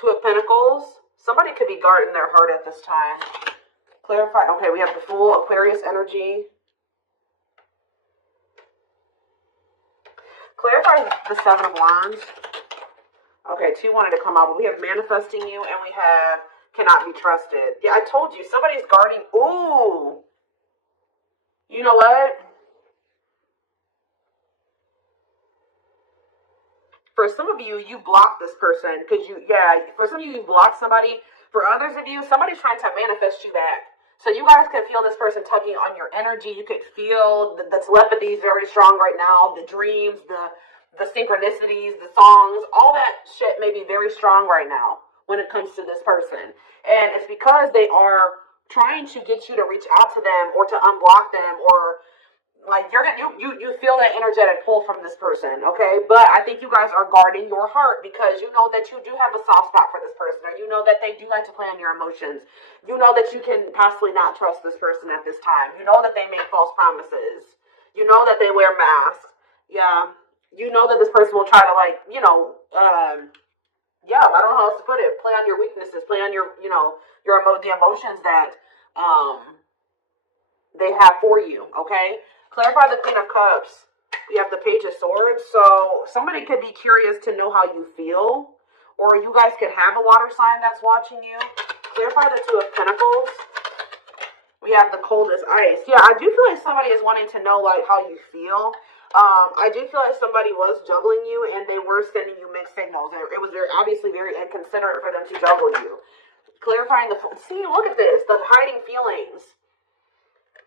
Two of Pentacles. Somebody could be guarding their heart at this time. Clarify. Okay, we have the Fool, Aquarius energy. Clarify the Seven of Wands. Okay, two wanted to come out, but we have manifesting you, and we have cannot be trusted. Yeah, I told you, somebody's guarding. Ooh. You know what? For some of you, you block this person because for some of you block somebody. For others of you, somebody's trying to manifest you back. So you guys can feel this person tugging on your energy. You could feel the telepathy is very strong right now. The dreams, the synchronicities, the songs, all that shit may be very strong right now when it comes to this person. And it's because they are trying to get you to reach out to them or to unblock them, or like you feel that energetic pull from this person, okay? But I think you guys are guarding your heart because you know that you do have a soft spot for this person, or you know that they do like to play on your emotions. You know that you can possibly not trust this person at this time. You know that they make false promises. You know that they wear masks. Yeah. You know that this person will try to, like, I don't know how else to put it. Play on your weaknesses. Play on your, the emotions that they have for you, okay? Clarify the Queen of Cups. We have the Page of Swords. So somebody could be curious to know how you feel, or you guys could have a water sign that's watching you. Clarify the Two of Pentacles. We have the Cold as Ice. Yeah, I do feel like somebody is wanting to know, like, how you feel. I do feel like somebody was juggling you, and they were sending you mixed signals. It was obviously very inconsiderate for them to juggle you. Clarifying see, look at this, the hiding feelings.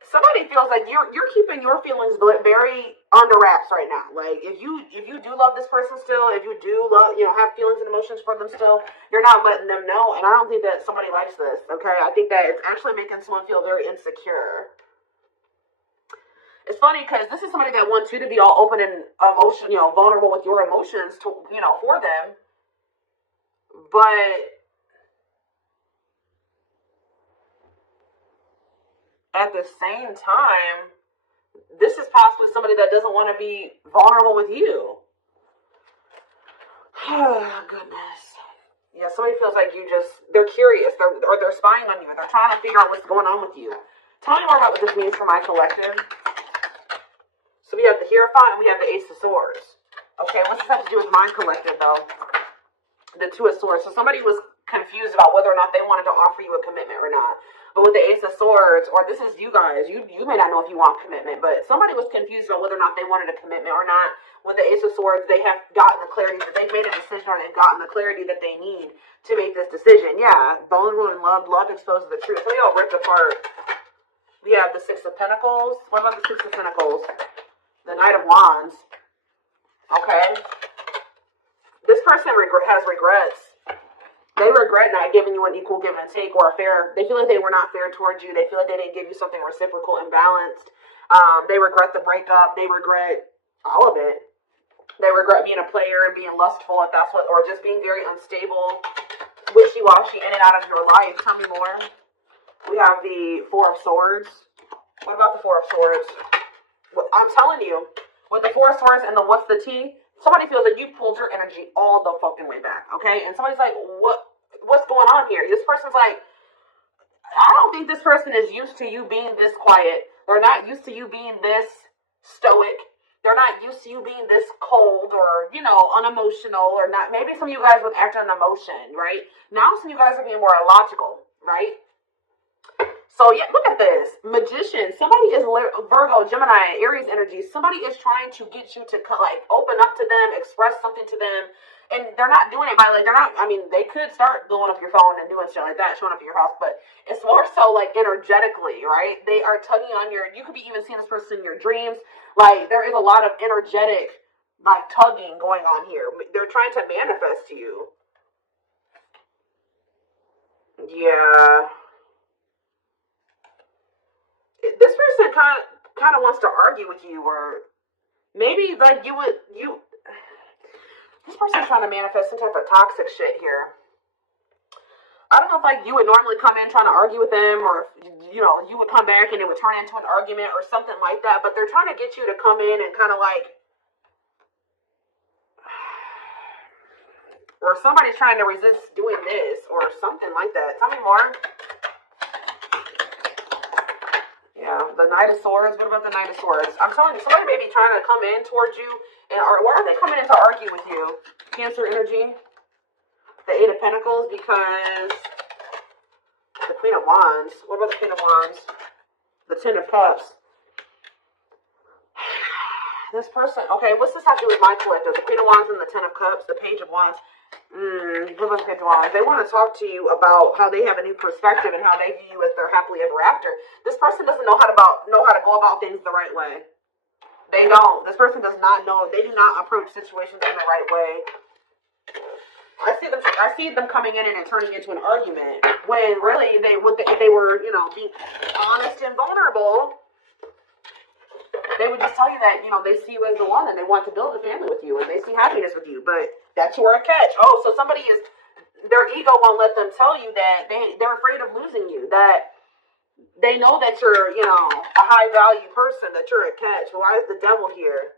Somebody feels like you're keeping your feelings very under wraps right now. Like, if you do love this person still, if you do love, have feelings and emotions for them still, you're not letting them know. And I don't think that somebody likes this, okay? I think that it's actually making someone feel very insecure. It's funny because this is somebody that wants you to be all open and vulnerable with your emotions to, for them. But at the same time, this is possibly somebody that doesn't want to be vulnerable with you. Oh, goodness. Yeah, somebody feels like they're curious, or they're spying on you, or they're trying to figure out what's going on with you. Tell me more about what this means for my collective. So we have the Hierophant and we have the Ace of Swords. Okay, what's this have to do with my collective, though? The Two of Swords. So somebody was confused about whether or not they wanted to offer you a commitment or not. But with the Ace of Swords, or this is you guys, you may not know if you want commitment, but somebody was confused about whether or not they wanted a commitment or not. With the Ace of Swords, they have gotten the clarity that they've made a decision, or they've gotten the clarity that they need to make this decision. Yeah, vulnerable and love exposes the truth. So we all ripped apart. We have the Six of Pentacles. What about the Six of Pentacles? The Knight of Wands. Okay. This person has regrets. They regret not giving you an equal give and take, or a fair. They feel like they were not fair towards you. They feel like they didn't give you something reciprocal and balanced. They regret the breakup. They regret all of it. They regret being a player and being lustful, if that's what, or just being very unstable, wishy-washy in and out of your life. Tell me more. We have the Four of Swords. What about the Four of Swords? I'm telling you, with the Four of Swords and the what's the tea, somebody feels like you pulled your energy all the fucking way back, okay? And somebody's like, what's going on here? This person's like, I don't think this person is used to you being this quiet. They're not used to you being this stoic. They're not used to you being this cold or, unemotional, or not. Maybe some of you guys would act on emotion, right? Now some of you guys are being more illogical, right? So, yeah, look at this. Magician. Somebody is Virgo, Gemini, Aries energy. Somebody is trying to get you to, open up to them, express something to them. And they're not doing it by, they could start blowing up your phone and doing shit like that, showing up at your house. But it's more so, energetically, right? They are tugging on you could be even seeing this person in your dreams. There is a lot of energetic, tugging going on here. They're trying to manifest you. Yeah. This person kind of wants to argue with you, or maybe this person's trying to manifest some type of toxic shit here. I don't know if you would normally come in trying to argue with them, or you would come back and it would turn into an argument or something like that, but they're trying to get you to come in and Or somebody's trying to resist doing this or something like that. Tell me more. Yeah, the Knight of Swords. What about the Knight of Swords? I'm telling you, somebody may be trying to come in towards you. And why are they coming in to argue with you? Cancer energy. The Eight of Pentacles, because the Queen of Wands. What about the Queen of Wands? The Ten of Cups. This person, okay, what's this have to do with my collective? The Queen of Wands and the Ten of Cups, the Page of Wands. What about the Page of Wands? They want to talk to you about how they have a new perspective and how they view you as their happily ever after. This person doesn't know how to go about things the right way. They don't. This person does not know. They do not approach situations in the right way. I see them coming in and turning into an argument when really if they were, you know, being honest and vulnerable, they would just tell you that, you know, they see you as the one and they want to build a family with you and they see happiness with you, but that you are a catch. Oh, so their ego won't let them tell you that they're afraid of losing you, that they know that you're, you know, a high value person, that you're a catch. Why is the devil here?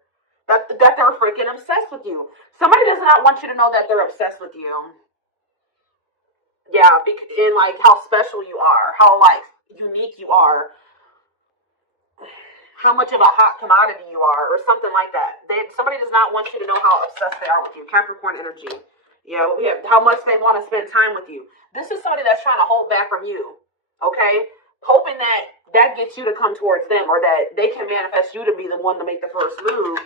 That they're freaking obsessed with you. Somebody does not want you to know that they're obsessed with you. Yeah, in like how special you are, how like unique you are, how much of a hot commodity you are, or something like that. Somebody does not want you to know how obsessed they are with you. Capricorn energy. Yeah, we have how much they want to spend time with you. This is somebody that's trying to hold back from you. Okay? Hoping that gets you to come towards them, or that they can manifest you to be the one to make the first move.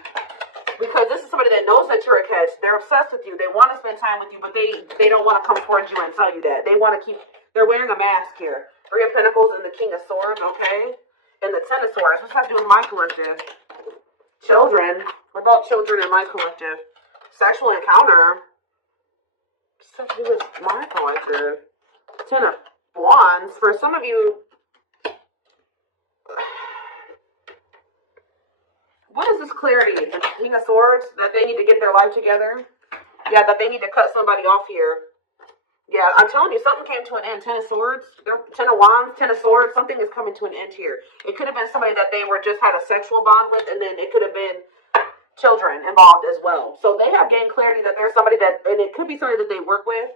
Because this is somebody that knows that you're a catch. They're obsessed with you. They want to spend time with you, but they don't want to come towards you and tell you that. They want to they're wearing a mask here. Three of Pentacles and the King of Swords, okay? And the Ten of Swords. What's that do with my collective? Children. What about children in my collective? Sexual encounter. What's that do with my collective? Ten of Wands. For some of you, what is this clarity? The King of Swords? That they need to get their life together? Yeah, that they need to cut somebody off here. Yeah, I'm telling you, something came to an end. Ten of Swords, Ten of Wands, Ten of Swords. Something is coming to an end here. It could have been somebody that they just had a sexual bond with, and then it could have been children involved as well. So they have gained clarity that there's somebody and it could be somebody that they work with,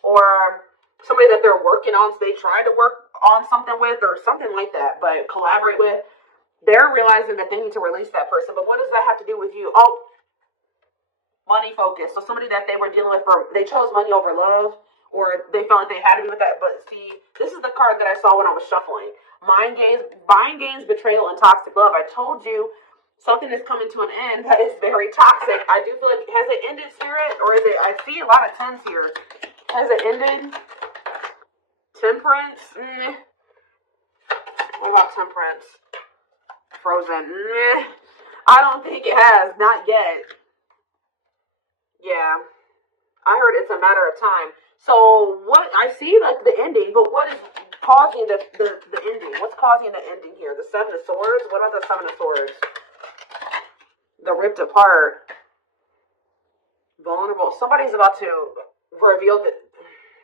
or somebody that they're working on, so they try to work on something with, or something like that, but collaborate with. They're realizing that they need to release that person. But what does that have to do with you? Oh, money focus. So somebody that they were dealing with, they chose money over love, or they felt like they had to be with that. But see, this is the card that I saw when I was shuffling. Mind games, betrayal, and toxic love. I told you something is coming to an end that is very toxic. I do feel like, has it ended, Spirit? Or is it, I see a lot of tens here. Has it ended? Temperance? What about temperance? Frozen. I don't think it has. Not yet. Yeah. I heard it's a matter of time. So what I see, like the ending, but what is causing the ending? What's causing the ending here? The Seven of Swords? What are the Seven of Swords? The ripped apart. Vulnerable. Somebody's about to reveal that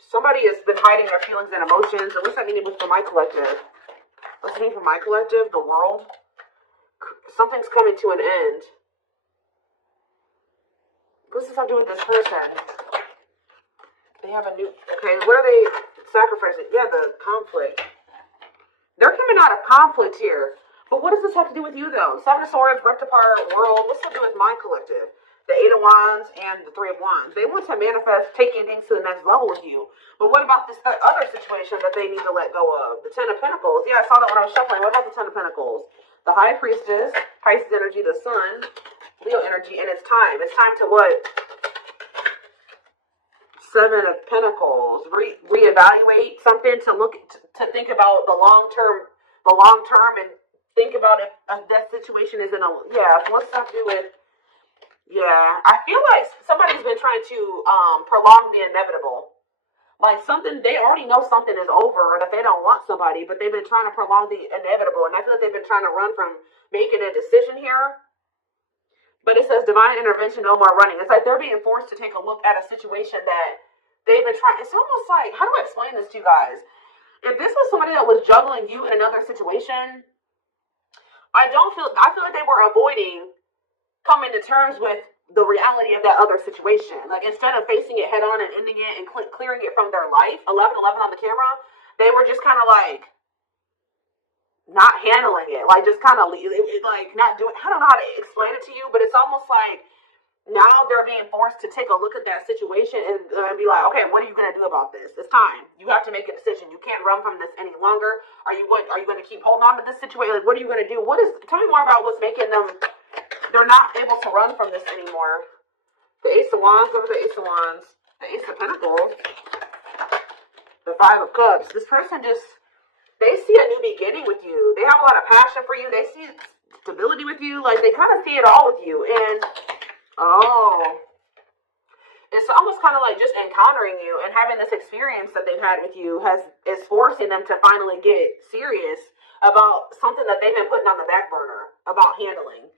somebody has been hiding their feelings and emotions. And what's that mean for my collective? What's it mean for my collective? The world? Something's coming to an end. What's this have to do with this person? They have a new... Okay, what are they sacrificing? Yeah, the conflict. They're coming out of conflict here. But what does this have to do with you, though? Seven of Swords, ripped apart, world. What's that do with my collective? The Eight of Wands and the Three of Wands. They want to manifest taking things to the next level with you. But what about this other situation that they need to let go of? The Ten of Pentacles. Yeah, I saw that when I was shuffling. What about the Ten of Pentacles? The High Priestess, Pisces energy, the Sun, Leo energy, and it's time. It's time to what? Seven of Pentacles. Reevaluate something, to think about the long term, and think about if that situation is in a, yeah, what's that to do with, yeah, I feel like somebody's been trying to prolong the inevitable. Like something, they already know something is over, or that they don't want somebody, but they've been trying to prolong the inevitable. And I feel like they've been trying to run from making a decision here. But it says divine intervention, no more running. It's like they're being forced to take a look at a situation that they've been trying. It's almost like, how do I explain this to you guys? If this was somebody that was juggling you in another situation, I feel like they were avoiding coming to terms with the reality of that other situation. Like, instead of facing it head on and ending it and clearing it from their life, 1111 on the camera, they were just kind of like not handling it, like just kind of like not doing. I don't know how to explain it to you, but it's almost like now they're being forced to take a look at that situation and be like, okay, what are you going to do about this? It's time. You have to make a decision. You can't run from this any longer. Are you going to keep holding on to this situation? Like, what are you going to do? Tell me more about what's making them, they're not able to run from this anymore. The Ace of Wands, over the Ace of Wands, the Ace of Pentacles, the Five of Cups. This person just, they see a new beginning with you. They have a lot of passion for you. They see stability with you. Like, they kind of see it all with you. And, it's almost kind of like just encountering you and having this experience that they've had with you is forcing them to finally get serious about something that they've been putting on the back burner about handling.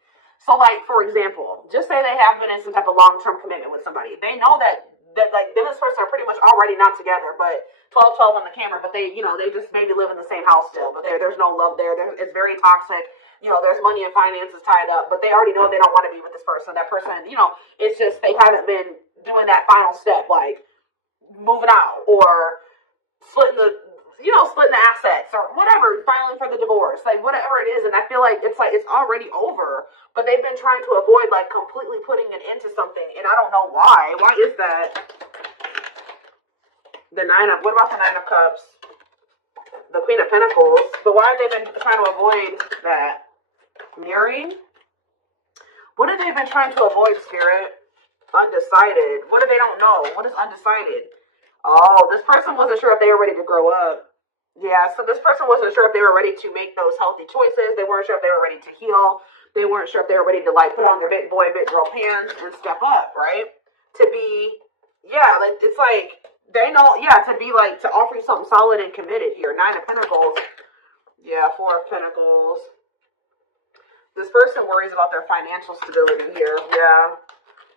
So, like, for example, just say they have been in some type of long-term commitment with somebody. They know that like, them and this person are pretty much already not together, but 12-12 on the camera, but they just maybe live in the same house still, but there's no love there. It's very toxic. There's money and finances tied up, but they already know they don't want to be with this person. That person, it's just they haven't been doing that final step, like moving out or splitting the assets or whatever, filing for the divorce, like whatever it is. And I feel like it's already over, but they've been trying to avoid like completely putting it into something, and I don't know why. Why is that? What about the Nine of Cups? The Queen of Pentacles. But why have they been trying to avoid that? Mirroring? What have they been trying to avoid, Spirit? Undecided. What if they don't know? What is undecided? Oh, this person wasn't sure if they were ready to grow up. Yeah, so this person wasn't sure if they were ready to make those healthy choices. They weren't sure if they were ready to heal. They weren't sure if they were ready to, like, put on their big boy, big girl pants and step up, right? To be, yeah, like, it's like, they know, yeah, to be, like, to offer you something solid and committed here. Nine of Pentacles. Yeah, Four of Pentacles. This person worries about their financial stability here. Yeah.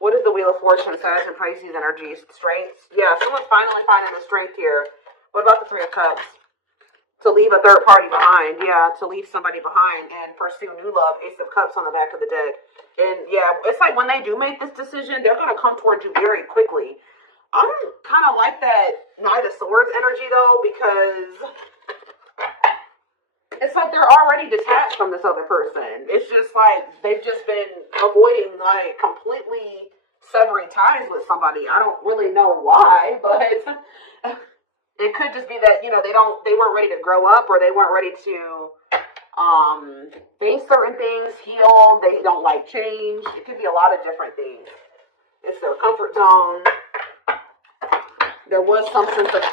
What is the Wheel of Fortune, Sagittarius and Pisces energy? Strength? Yeah, someone's finally finding the strength here. What about the Three of Cups? To leave a third party behind. Yeah, to leave somebody behind and pursue new love. Ace of Cups on the back of the deck. And yeah, it's like when they do make this decision, they're going to come towards you very quickly. I kind of like that Knight of Swords energy, though, because it's like they're already detached from this other person. It's just like they've just been avoiding, like, completely severing ties with somebody. I don't really know why, but it could just be that, they weren't ready to grow up, or they weren't ready to face certain things, heal. They don't like change. It could be a lot of different things. It's their comfort zone. There was some sense of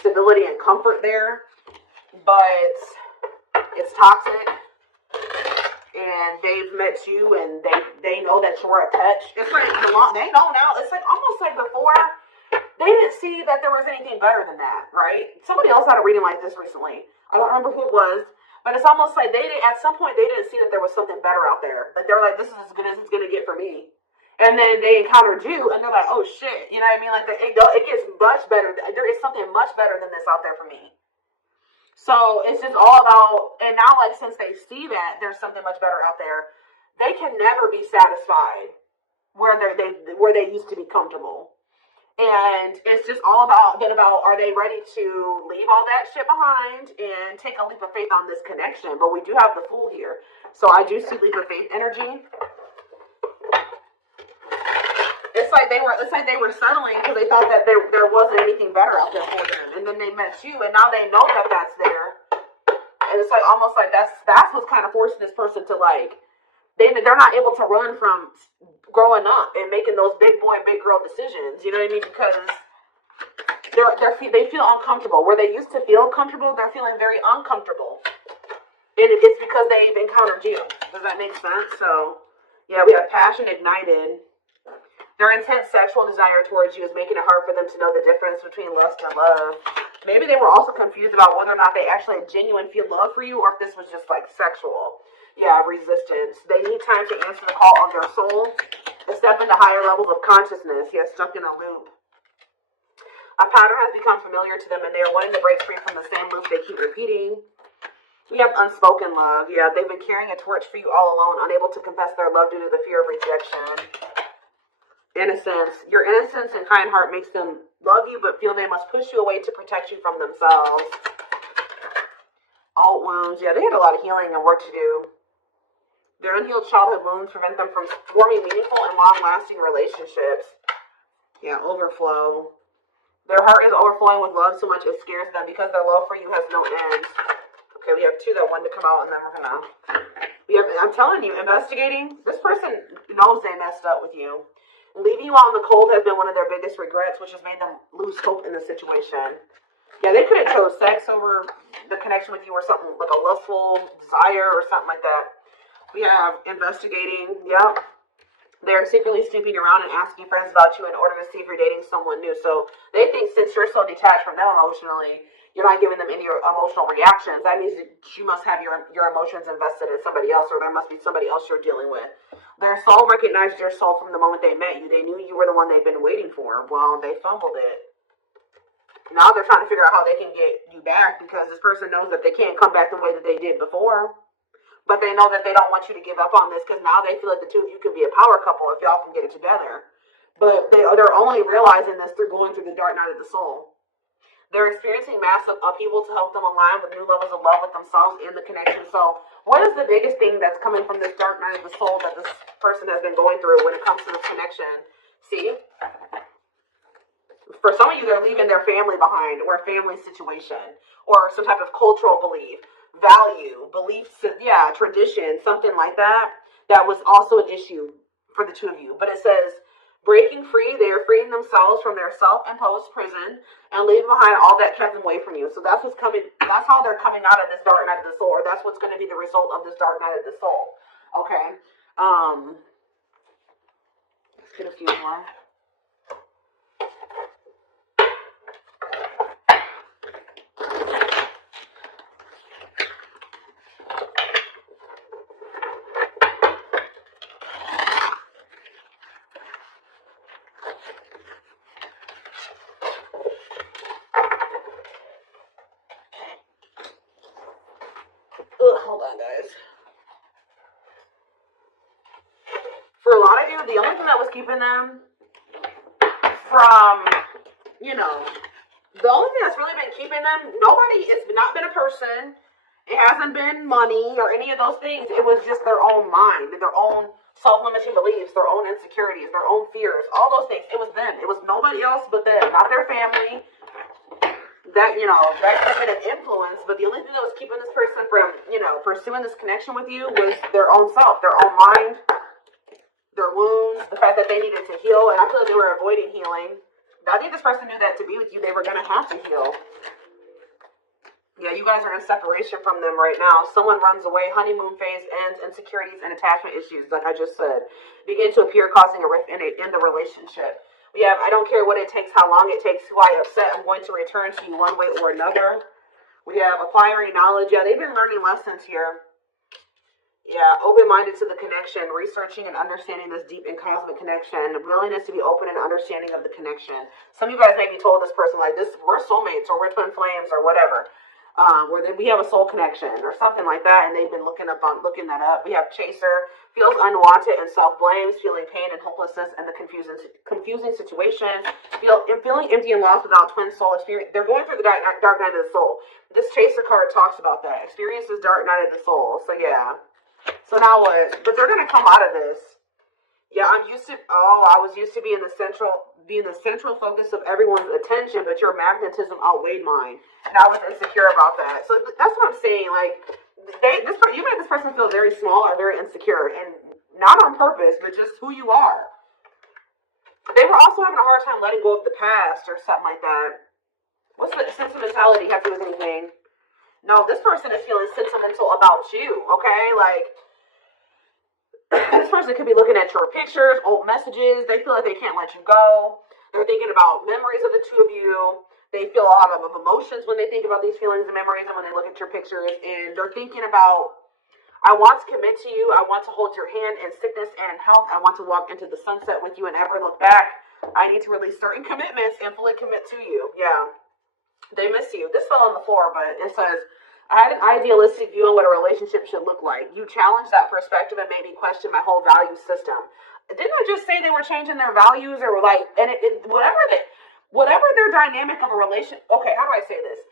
stability and comfort there, but it's toxic, and they've met you, and they know that you're a touch. It's like, they know now. It's like almost like before, they didn't see that there was anything better than that, right? Somebody else had a reading like this recently. I don't remember who it was, but it's almost like at some point, they didn't see that there was something better out there. Like, they were like, this is as good as it's going to get for me. And then they encountered you, and they're like, oh, shit. You know what I mean? Like, it gets much better. There is something much better than this out there for me. So it's just all about, and now, like, since they see that there's something much better out there, they can never be satisfied where they used to be comfortable. And it's just all about, are they ready to leave all that shit behind and take a leap of faith on this connection? But we do have the Fool here. So I do see leap of faith energy. It's like they were settling because they thought that there wasn't anything better out there for them, and then they met you, and now they know that that's there, and it's like almost like that's what's kind of forcing this person to, like, they're not able to run from growing up and making those big boy, big girl decisions. You know what I mean? Because they feel uncomfortable. Where they used to feel comfortable, they're feeling very uncomfortable, and it's because they've encountered you. Does that make sense? So yeah, we have passion ignited. Their intense sexual desire towards you is making it hard for them to know the difference between lust and love. Maybe they were also confused about whether or not they actually had genuine feel love for you, or if this was just, like, sexual. Yeah, resistance. They need time to answer the call of their soul and step into higher levels of consciousness. Yeah, stuck in a loop. A pattern has become familiar to them, and they are wanting to break free from the same loop they keep repeating. We have unspoken love. Yeah, they've been carrying a torch for you all alone, unable to confess their love due to the fear of rejection. Innocence. Your innocence and kind heart makes them love you, but feel they must push you away to protect you from themselves. Alt wounds. Yeah, they had a lot of healing and work to do. Their unhealed childhood wounds prevent them from forming meaningful and long-lasting relationships. Yeah, overflow. Their heart is overflowing with love so much it scares them because their love for you has no end. Okay, we have 2 that wanted to come out, and then we're gonna... I'm telling you, investigating, this person knows they messed up with you. Leaving you out in the cold has been one of their biggest regrets, which has made them lose hope in the situation. Yeah, they could have chose sex over the connection with you, or something like a lustful desire or something like that. We have investigating. Yep. They're secretly snooping around and asking friends about you in order to see if you're dating someone new. So they think since you're so detached from them emotionally, you're not giving them any emotional reactions. That means that you must have your emotions invested in somebody else, or there must be somebody else you're dealing with. Their soul recognized your soul from the moment they met you. They knew you were the one they've been waiting for. Well, they fumbled it. Now they're trying to figure out how they can get you back, because this person knows that they can't come back the way that they did before. But they know that they don't want you to give up on this, because now they feel like the 2 of you can be a power couple if y'all can get it together. But they're only realizing this through going through the dark night of the soul. They're experiencing massive upheaval to help them align with new levels of love with themselves and the connection. So what is the biggest thing that's coming from this dark night of the soul that this person has been going through when it comes to this connection? See? For some of you, they're leaving their family behind, or a family situation, or some type of cultural belief, value, beliefs, yeah, tradition, something like that. That was also an issue for the 2 of you. But it says, breaking free, they are freeing themselves from their self-imposed prison and leaving behind all that kept them away from you. So that's what's coming. That's how they're coming out of this dark night of the soul, or that's what's going to be the result of this dark night of the soul. Okay. Let's get a few more. Hold on, guys. For a lot of you, the only thing that was keeping them from, the only thing that's really been keeping them, it's not been a person, it hasn't been money or any of those things. It was just their own mind, their own self-limiting beliefs, their own insecurities, their own fears, all those things. It was them. It was nobody else but them, not their family. That could have been an influence, but the only thing that was keeping this person from, pursuing this connection with you was their own self, their own mind, their wounds, the fact that they needed to heal, and I feel like they were avoiding healing. I think this person knew that to be with you, they were going to have to heal. Yeah, you guys are in separation from them right now. Someone runs away, honeymoon phase ends, insecurities and attachment issues, like I just said, begin to appear, causing a rift in the relationship. We have, I don't care what it takes, how long it takes, who I upset, I'm going to return to you one way or another. We have acquiring knowledge. Yeah, they've been learning lessons here. Yeah, open-minded to the connection, researching and understanding this deep and cosmic connection, willingness to be open and understanding of the connection. Some of you guys may be told this person, like, we're soulmates, or we're twin flames, or whatever. Where we have a soul connection or something like that, and they've been looking that up. We have chaser, feels unwanted and self-blames, feeling pain and hopelessness and the confusing situation, feeling empty and lost without twin soul experience. They're going through the dark night of the soul. This chaser card talks about that. Experiences dark night of the soul. So yeah. So now what? But they're gonna come out of this. Yeah, I was used to being the central focus of everyone's attention, but your magnetism outweighed mine. And I was insecure about that. So that's what I'm saying. Like, you made this person feel very small or very insecure, and not on purpose, but just who you are. They were also having a hard time letting go of the past or something like that. What's the sentimentality have to do with anything? No, this person is feeling sentimental about you, okay? Like, this person could be looking at your pictures, old messages. They feel like they can't let you go. They're thinking about memories of the 2 of you. They feel a lot of emotions when they think about these feelings and memories, and when they look at your pictures. And they're thinking about, I want to commit to you. I want to hold your hand in sickness and in health. I want to walk into the sunset with you and never look back. I need to release certain commitments and fully commit to you. Yeah. They miss you. This fell on the floor, but it says, I had an idealistic view on what a relationship should look like. You challenged that perspective and made me question my whole value system. Didn't I just say they were changing their values or like, and whatever their dynamic of a relationship, okay, how do I say this?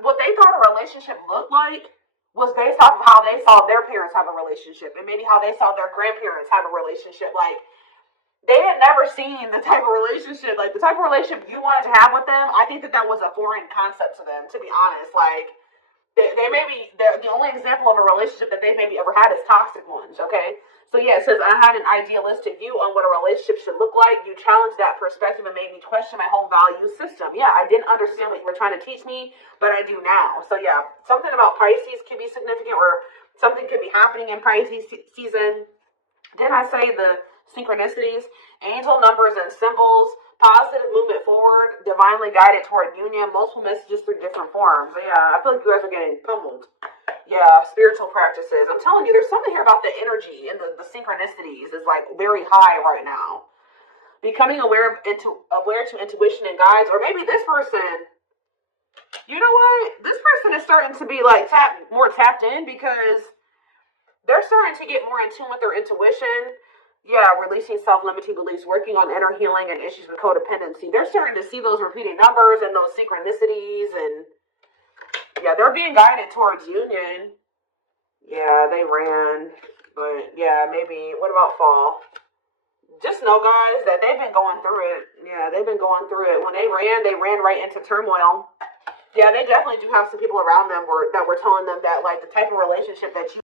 What they thought a relationship looked like was based off of how they saw their parents have a relationship and maybe how they saw their grandparents have a relationship. Like, they had never seen the type of relationship, like the type of relationship you wanted to have with them. I think that was a foreign concept to them, to be honest. Like, they may be, the only example of a relationship that they maybe ever had is toxic ones, okay? So yeah, it says, I had an idealistic view on what a relationship should look like. You challenged that perspective and made me question my whole value system. Yeah, I didn't understand what you were trying to teach me, but I do now. So yeah, something about Pisces can be significant, or something could be happening in Pisces season. Didn't I say the synchronicities, angel numbers and symbols, positive movement forward, divinely guided toward union, multiple messages through different forms. Yeah, I feel like you guys are getting pummeled. Yeah, spiritual practices. I'm telling you, there's something here about the energy and the synchronicities is like very high right now. Becoming aware to intuition and guides, or maybe this person, you know what? This person is starting to be like more tapped in because they're starting to get more in tune with their intuition. Yeah, releasing self-limiting beliefs, working on inner healing and issues with codependency. They're starting to see those repeating numbers and those synchronicities, and yeah, they're being guided towards union. Yeah, they ran, but yeah, maybe, what about fall? Just know, guys, that they've been going through it. Yeah, they've been going through it. When they ran right into turmoil. Yeah, they definitely do have some people around them that were telling them that, like, the type of relationship that you